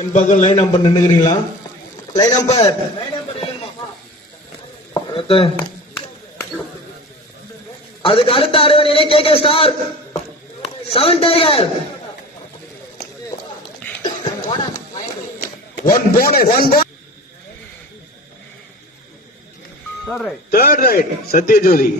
என் பக்கம் line number நின்னுக்கிறீங்களா? Line number அதுக்கு அடுத்த அரைவணியிலே K star 7 tiger. One bonus. Third raid Satyajothi.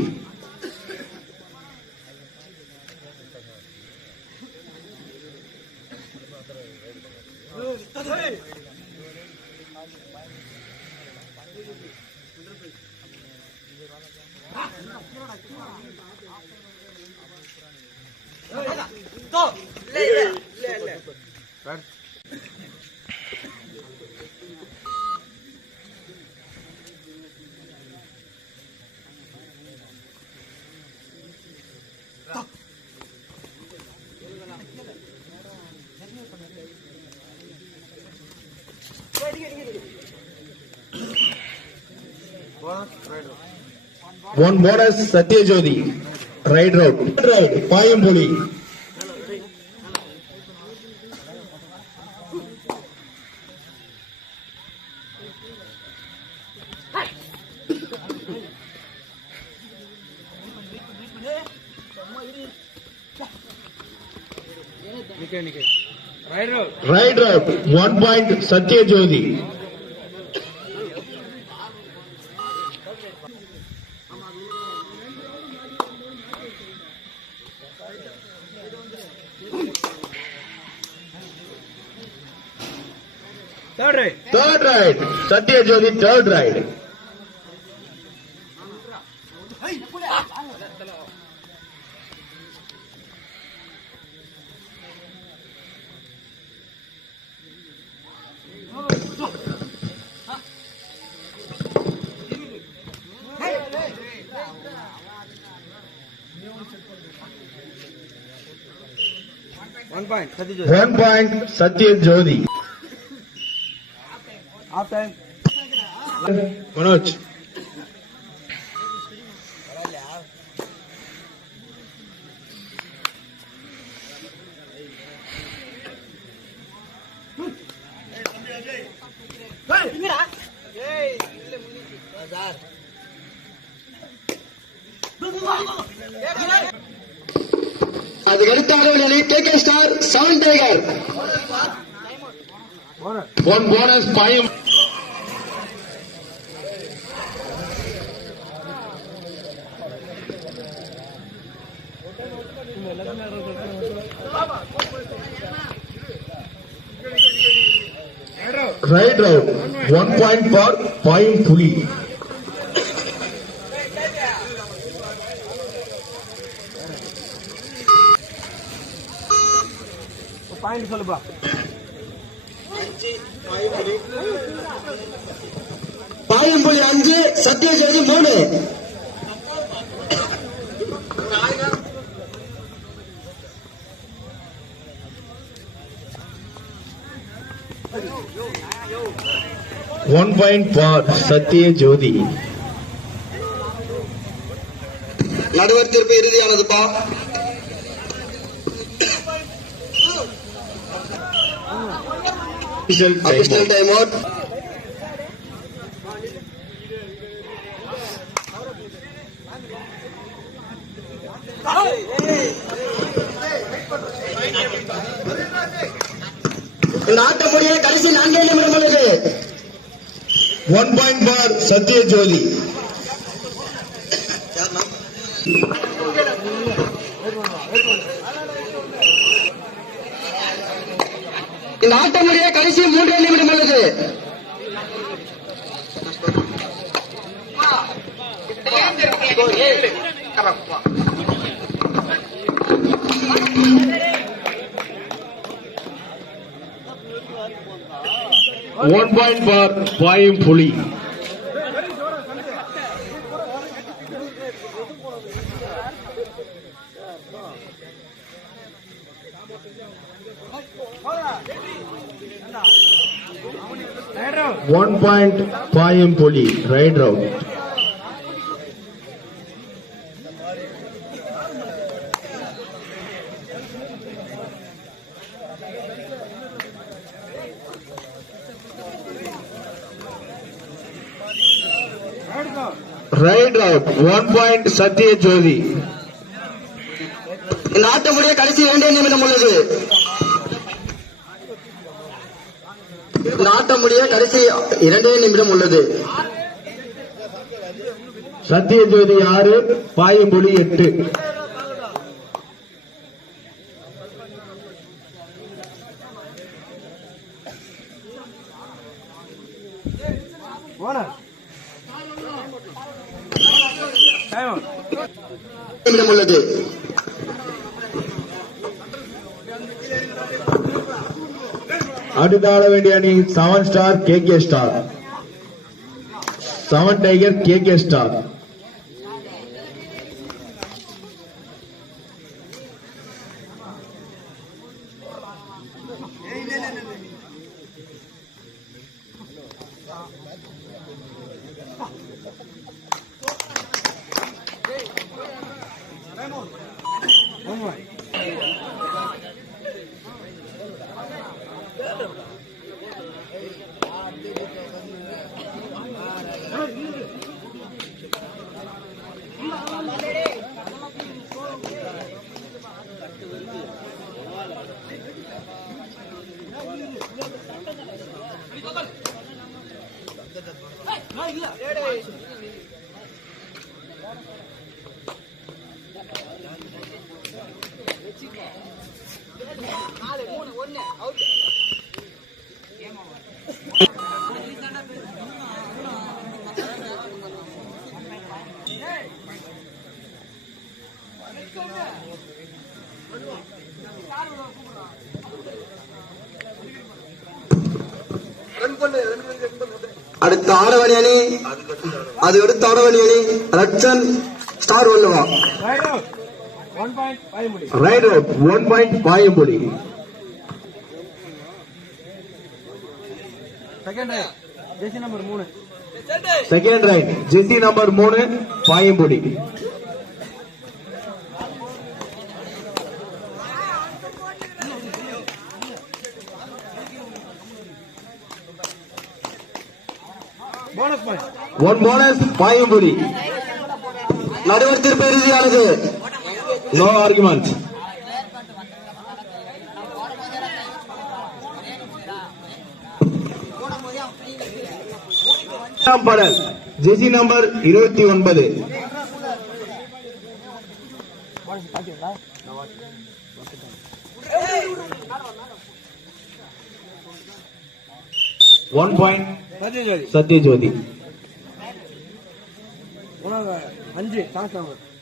One bonus Satyajodi. Right route. Right. Payambuli. Right route. 1 point Satyajodi. Third ride. Satyajodi third ride. One point Satyajodi. Half time. Manoj. அதுக்கடுத்த அரைவணியில் K star 7 tiger. One bonus Payam. Right route. 1 point for Payambuli. Point சொல்லுப்பா. Payambuli 5, Satyajodi 3. One point for Satyajodi. நடுவர் தீர்ப்பு இறுதியானதுப்பா. Official time out. இந்த ஆட்டம் முடிய கடைசி 4 நிமிடம் உள்ளது. 1 point for Satyajodi. இந்த ஆட்டம் முடிய கடைசி 3 நிமிடம் உள்ளது. One point for Payambuli. 1 point Payamboli, right round. Right out, 1 point Satya Jyoti. இந்த ஆட்டமுடைய கடைசி 2 நிமிடம் உள்ளது. இந்த ஆட்டமுடைய கடைசி 2 நிமிடம் உள்ளது. Satya Jyoti 6, Payamboli 8. நிமிடம் உள்ளது. அடுத்து ஆட வேண்டிய அணி 7 star KK star, 7 tiger KK star. அடுத்த ஆடவணி அணி, அது அடுத்த ஆடவணி அணி Ratchan star வல்லுவா. Right out, 1 point Payamboli. Second right, jersey number 3, Payamboli. One bonus Payamboli. நடுவர் தீர்ப்பு இறுதியானது. No argument. படல் ஜெசி நம்பர் 29. One point Satyajothi.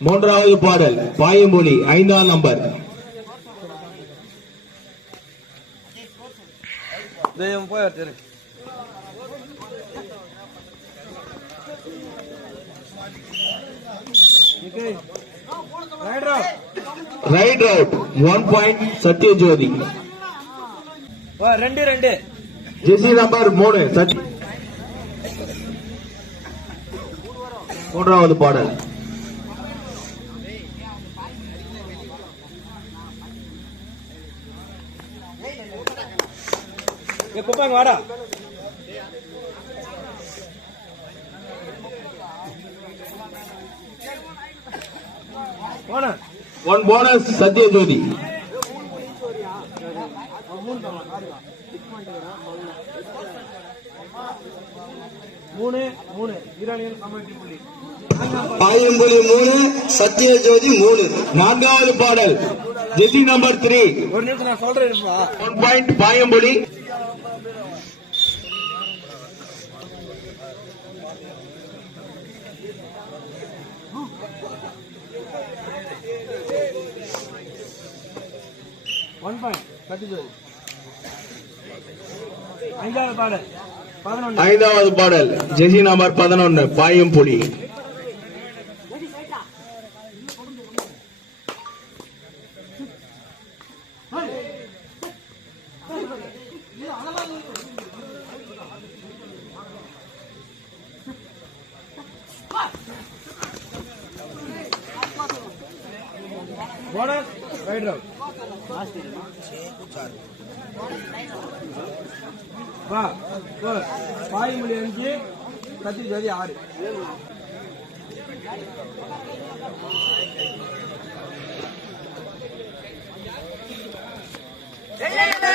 மூன்றாவது பாடல் பாயம்பொலி 5ஆம் number. Raid out 1 point Satyajothi. 2 ஜெசி நம்பர் 3 சத்ய. மூன்றாவது பாடல் வாடா. One bonus Satyajothi. பாயம்புலி 3 சத்யஜோதி 3. 4வது பாடல் ஜெசி நம்பர் 3. ஒரு நிமிஷம் நான் சொல்றேன். 1 பாயிண்ட் பாயம்புலி. ஐந்தாவது பாடல் ஜெசி நம்பர் 11 பாயம்புலி. போனஸ் ரைட் ரவுண்ட் வா பாய்மொழி 5 கத்தி ஜோதி 6 ஏய்